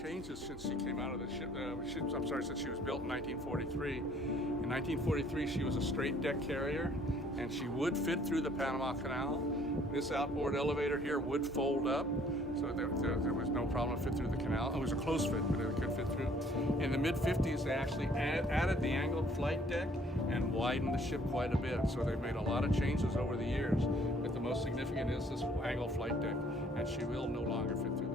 Changes since she came out of the ship. Since she was built in 1943. In 1943, she was a straight deck carrier, and she would fit through the Panama Canal. This outboard elevator here would fold up, so there was no problem to fit through the canal. It was a close fit, but it could fit through. In the mid-50s, they actually added the angled flight deck and widened the ship quite a bit. So they've made a lot of changes over the years, but the most significant is this angled flight deck, and she will no longer fit through